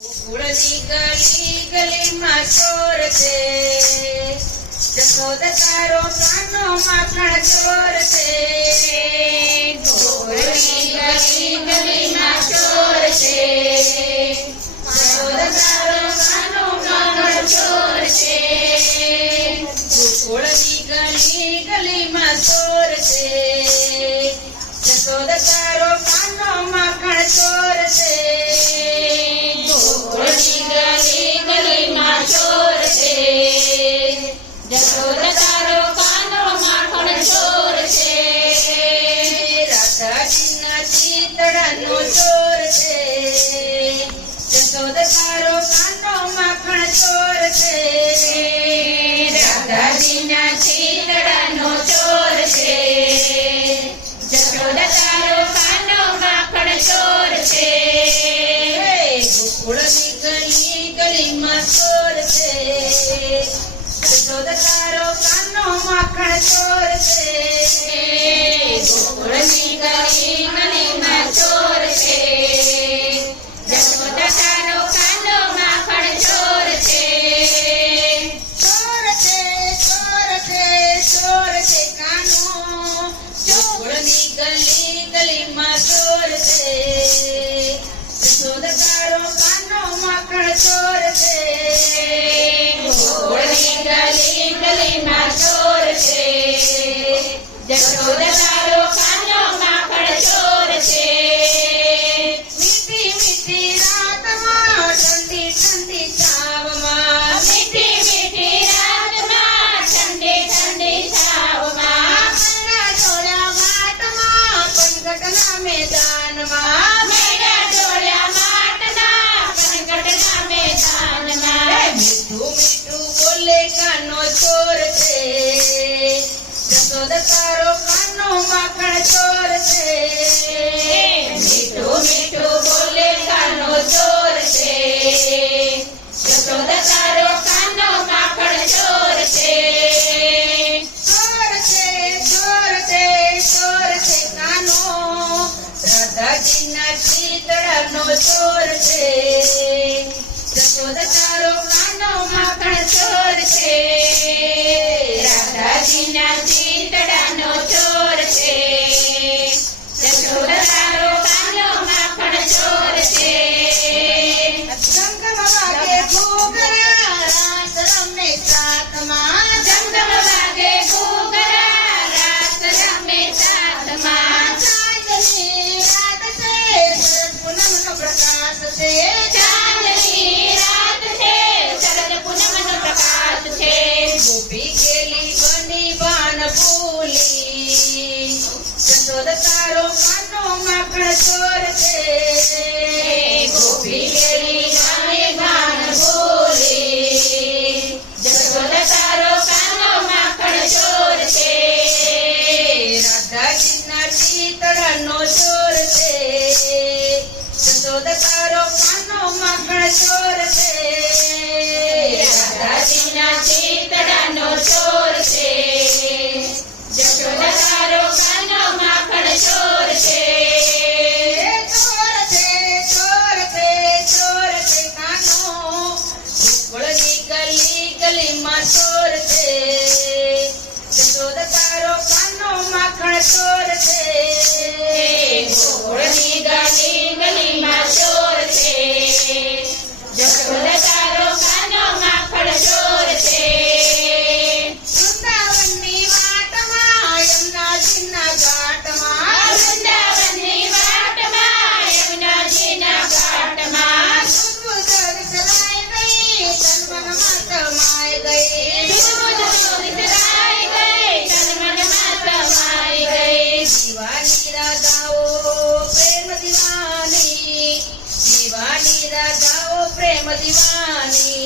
ગોકુળની ગલી ગલીમાં ચોર છે. જશોદ તારો કાનો માખણ ચોર છે. ગોકુળની ગલી ગલીમાં ચોર છે. જશોદ તારો કાનો માખણ ચોર છે. ગોકુળની ગલી ગલીમાં ચોર છે. જશોદ તારો કાનો માખણ ચોર જશોદ તારો કાનો માખણ ચોર છે. રાધાજીના ચિતડાનો ચોર છે. જશોદ તારો કાનો માખણ ચોર છે. રાધાજીના ચિતડાનો ચોર છે. જશોદ તારો કાનો માખણ ચોર છે. ગોકુળની ગલી ગલીમાં ચોર છે. જશોદ તારો કાનો માખણ ગોકુળની ગલી ગલીમાં ચોર કાનો ચોર છે જશોદ તારો કાનો માખણ ચોર છે મીઠું મીઠું બોલે કાનો ચોર છે જશોદ તારો કાનો માખણ ચોર છે ચોર છે ચોર છે ચોર છે કાનો રાધાજીના ચિતડાનો ચોર છે જશોદ તારો ગોપી ગેલી બની બાન ભૂલી. જશોદ તારો કાનો માખણ ચોર છે. ગોપી ગેલી બની બાન ભૂલી. જશોદ તારો કાનો માખણ ચોર છે. રાધાજીના ચિતડાનો ચોર છે. જશોદ તારો કાનો માખણ ચોર છે. Imani.